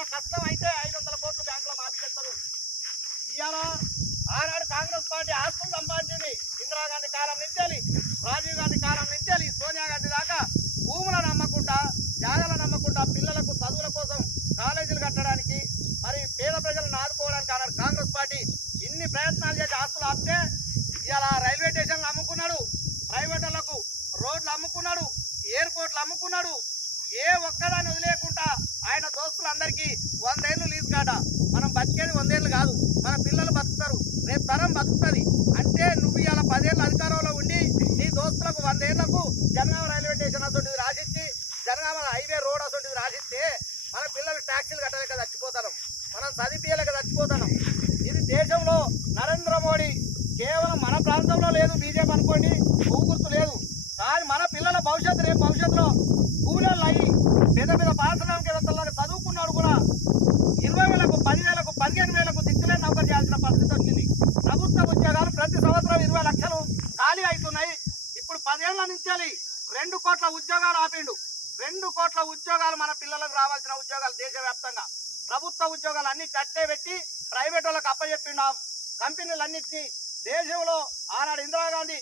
మన కష్టం అయితే 500 కోట్లు బ్యాంకులో మాఫీ చేస్తారు. ఇవాళ ఆనాడు కాంగ్రెస్ పార్టీ ఆస్తులు సంపాదించింది. ఇందిరాగాంధీ కాలం నుంచి, రాజీవ్ గాంధీ కాలం నుంచి, సోనియా గాంధీ దాకా భూములను నమ్మకుండా, జాగాలను నమ్మకుండా పిల్లలకు చదువుల కోసం కాలేజీలు కట్టడానికి, మరి పేద ప్రజలను ఆదుకోవడానికి ఆనాడు కాంగ్రెస్ పార్టీ ఇన్ని ప్రయత్నాలు చేసి ఆస్తులు ఆపితే ఇవాళ రైల్వే స్టేషన్లు అమ్ముకున్నాడు, ప్రైవేటర్లకు రోడ్లు అమ్ముకున్నాడు, ఎయిర్పోర్ట్లు అమ్ముకున్నాడు. ఏ ఒక్కదాన్ని వదిలేకుండా ఆయన దోస్తులందరికీ 100 ఏళ్ళు లీజు కాట. మనం బతికేది 100 ఏళ్ళు కాదు, మన పిల్లలు బతుకుతారు, రేపు తరం బతుకుతుంది. అంటే నువ్వు ఇవాళ 10 ఏళ్ళ అధికారంలో ఉండి నీ దోస్తులకు 100 ఏళ్లకు జనగామ రైల్వే స్టేషన్ అసొంటిది రాసిచ్చి, జనగామ హైవే రోడ్ అసొంటిది రాసిస్తే మన పిల్లలు ట్యాక్సీలు కట్టలేక చచ్చిపోతాం, మనం చదివించలేక చచ్చిపోతాం. ఇది దేశంలో నరేంద్ర మోడీ కేవలం మన ప్రాంతంలో లేదు బీజేపీ అనుకోండి, గుర్తు లేదు, కానీ మన పిల్లల భవిష్యత్తు రేపు భవిష్యత్తులో కూలీలు అయ్యి పెద్ద పెద్ద పారిశ్రామికవేత్తలాగా చదువుకున్నాడు కూడా 20,000కు 10,000కు 15,000కు దిక్కులేని నౌకరు చేయాల్సిన పరిస్థితి వచ్చింది. ప్రభుత్వ ఉద్యోగాలు ప్రతి సంవత్సరం 20 లక్షలు ఖాళీ అవుతున్నాయి. ఇప్పుడు 10 ఏళ్ల నుంచి 2 కోట్ల ఉద్యోగాలు ఆపిండు. 2 కోట్ల ఉద్యోగాలు మన పిల్లలకు రావాల్సిన ఉద్యోగాలు దేశవ్యాప్తంగా ప్రభుత్వ ఉద్యోగాలు అన్ని చట్టే పెట్టి ప్రైవేట్ వాళ్ళకి అప్పచెప్పిండు. కంపెనీలన్నింటినీ దేశంలో ఆనాడు ఇందిరాగాంధీ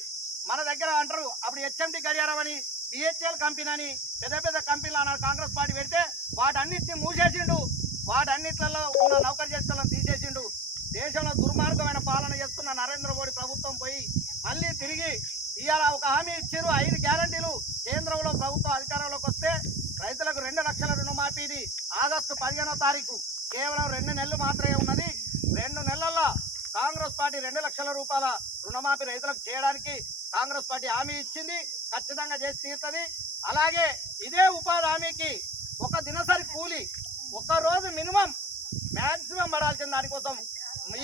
మన దగ్గర అంటారు, అప్పుడు హెచ్ఎంటీ గడియారం అని, బిహెచ్ఎల్ కంపెనీ అని పెద్ద పెద్ద కంపెనీలు ఆనాడు కాంగ్రెస్ పార్టీ పెడితే వాటన్నిటిని మూసేసిండు. వాటన్నిట్లలో ఉన్న నౌకరు చేస్తులను తీసేసిండు. దేశంలో దుర్మార్గమైన పాలన చేస్తున్న నరేంద్ర మోడీ ప్రభుత్వం పోయి మళ్ళీ తిరిగి ఇవాళ ఒక హామీ ఇచ్చారు, 5 గ్యారంటీలు. కేంద్రంలో ప్రభుత్వం అధికారంలోకి వస్తే రైతులకు 2 లక్షల రుణమాఫీది ఆగస్టు 15వ తారీఖు, కేవలం 2 నెలలు మాత్రమే ఉన్నది. 2 నెలల్లో కాంగ్రెస్ పార్టీ 2 లక్షల రూపాయల రుణమాఫీ రైతులకు చేయడానికి కాంగ్రెస్ పార్టీ హామీ ఇచ్చింది, ఖచ్చితంగా చేసి తీరుతుంది. అలాగే ఇదే ఉపాధి హామీకి ఒక దినసరి కూలి ఒక రోజు మినిమం మ్యాక్సిమం పడాల్సిన దానికోసం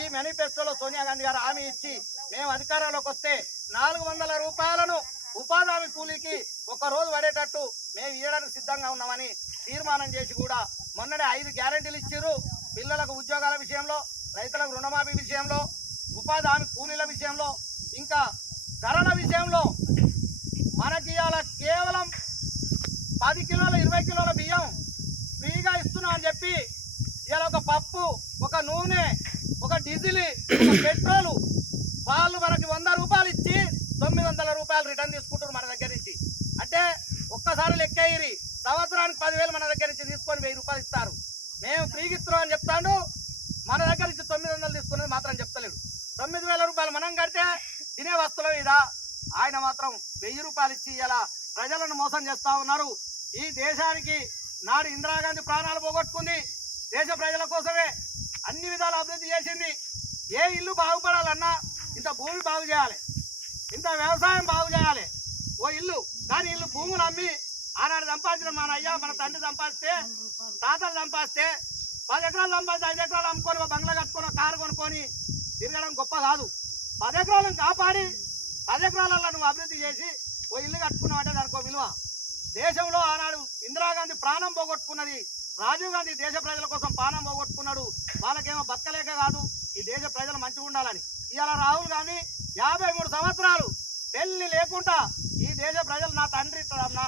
ఈ మేనిఫెస్టోలో సోనియా గాంధీ గారు హామీ ఇచ్చి మేము అధికారంలోకి వస్తే 400 రూపాయలను ఉపాధి హామీ కూలీకి ఒక రోజు పడేటట్టు మేము ఇవ్వడానికి సిద్ధంగా ఉన్నామని తీర్మానం చేసి కూడా మొన్ననే 5 గ్యారెంటీలు ఇచ్చారు. పిల్లలకు ఉద్యోగాల విషయంలో, రైతులకు రుణమాఫీ విషయంలో, ఉపాధి హామీ కూలీల విషయంలో, ఇంకా ధరల విషయంలో మనకి ఇవాళ కేవలం 10 కిలోల 20 కిలోల బియ్యం ఫ్రీగా ఇస్తున్నాం అని చెప్పి ఇవాళ ఒక పప్పు, ఒక నూనె, ఒక డీజిల్, ఒక పెట్రోలు వాళ్ళు మనకి 100 రూపాయలు ఇచ్చి 900 రూపాయలు రిటర్న్ తీసుకుంటారు మన దగ్గర నుంచి. అంటే ఒక్కసారి లెక్కయ్యి సంవత్సరానికి 10,000 మన దగ్గర నుంచి తీసుకొని 1000 రూపాయలు ఇస్తారు. మేము ఫ్రీగా ఇస్తున్నాం అని చెప్తాడు, మన దగ్గర నుంచి 900 తీసుకునేది మాత్రం చెప్తలేడు. 9,000 రూపాయలు మనం కడితే తినే వస్తువుల మీద ఆయన మాత్రం 1000 రూపాయలు ఇచ్చి ఇలా ప్రజలను మోసం చేస్తా ఉన్నారు. ఈ దేశానికి నాడు ఇందిరాగాంధీ ప్రాణాలు పోగొట్టుకుంది, దేశ ప్రజల కోసమే అన్ని విధాలు అభివృద్ధి చేసింది. ఏ ఇల్లు బాగుపడాలన్నా ఇంత భూమి బాగు చేయాలి, ఇంత వ్యవసాయం బాగు చేయాలి, ఓ ఇల్లు. కానీ ఇల్లు భూములు అమ్మి ఆనాడు సంపాదించిన మన అయ్యా మన తండ్రి సంపాదిస్తే, తాతలు సంపాదిస్తే 10 ఎకరాలు సంపాదిస్తే 5 ఎకరాలు అమ్ముకొని ఒక బంగ్లా కట్టుకొని కారు కొనుక్కొని తిరగడం గొప్ప కాదు. 10 ఎకరాలను కాపాడి 10 ఎకరాలలో నువ్వు అభివృద్ధి చేసి ఓ ఇల్లు కట్టుకున్నావు అంటే దానికో విలువ. దేశంలో ఆనాడు ఇందిరాగాంధీ ప్రాణం పోగొట్టుకున్నది, రాజీవ్ గాంధీ దేశ ప్రజల కోసం ప్రాణం పోగొట్టుకున్నాడు. వాళ్ళకేమో బతకలేక కాదు, ఈ దేశ ప్రజలు మంచిగా ఉండాలని. ఇవాళ రాహుల్ గాంధీ 53 సంవత్సరాలు పెళ్లి లేకుండా ఈ దేశ ప్రజలు, నా తండ్రి నా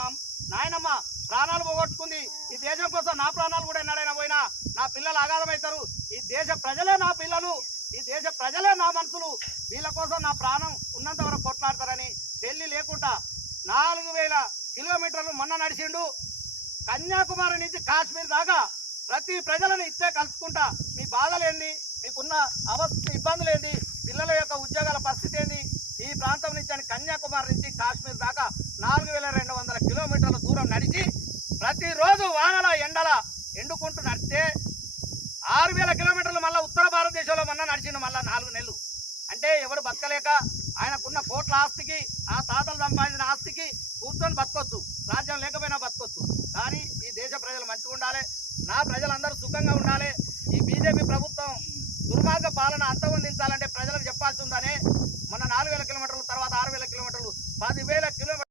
నాయనమ్మ ప్రాణాలు పోగొట్టుకుంది, ఈ దేశం కోసం నా ప్రాణాలు కూడా ఎన్నడైనా పోయినా నా పిల్లలు అగాధమవుతారు, ఈ దేశ ప్రజలే నా పిల్లలు, ఈ దేశ ప్రజలే నా మనుషులు, వీళ్ళ కోసం నా ప్రాణం ఉన్నంత వరకు కొట్లాడతారని పెళ్లి లేకుండా 4,000 కిలోమీటర్లు మొన్న నడిచిండు. కన్యాకుమారి నుంచి కాశ్మీర్ దాకా ప్రతి ప్రజలను ఇచ్చే కలుసుకుంటా మీ బాధలేంది, మీకున్న ఇబ్బందులు ఏంది, పిల్లల యొక్క ఉద్యోగాల పరిస్థితి ఏంది, ఈ ప్రాంతం నుంచి కన్యాకుమారి నుంచి కాశ్మీర్ దాకా 4,200 కిలోమీటర్ల దూరం నడిచి ప్రతిరోజు వానల ఎండల ఎండుకుంటూ నడిస్తే 6,000 కిలోమీటర్లు మళ్ళీ ఉత్తర భారతదేశంలో మొన్న నడిచిండు, మళ్ళీ 4 నెలలు. అంటే ఎవరు బతకలేక ఆయనకున్న కోట్ల ఆస్తికి, ఆ తాతలు సంపాదించిన ఆస్తికి కూర్చొని బతకొచ్చు, రాజ్యం లేకపోయినా బతకొచ్చు. కానీ ఈ దేశ ప్రజలు మంచిగా ఉండాలి, నా ప్రజలందరూ సుఖంగా ఉండాలి. ఈ బీజేపీ ప్రభుత్వం దుర్మార్గ పాలన అంతమొందించాలంటే ప్రజలకు చెప్పాల్సి ఉందనే మొన్న 4,000 కిలోమీటర్ల తర్వాత 6,000 కిలోమీటర్లు 10,000 కిలోమీటర్లు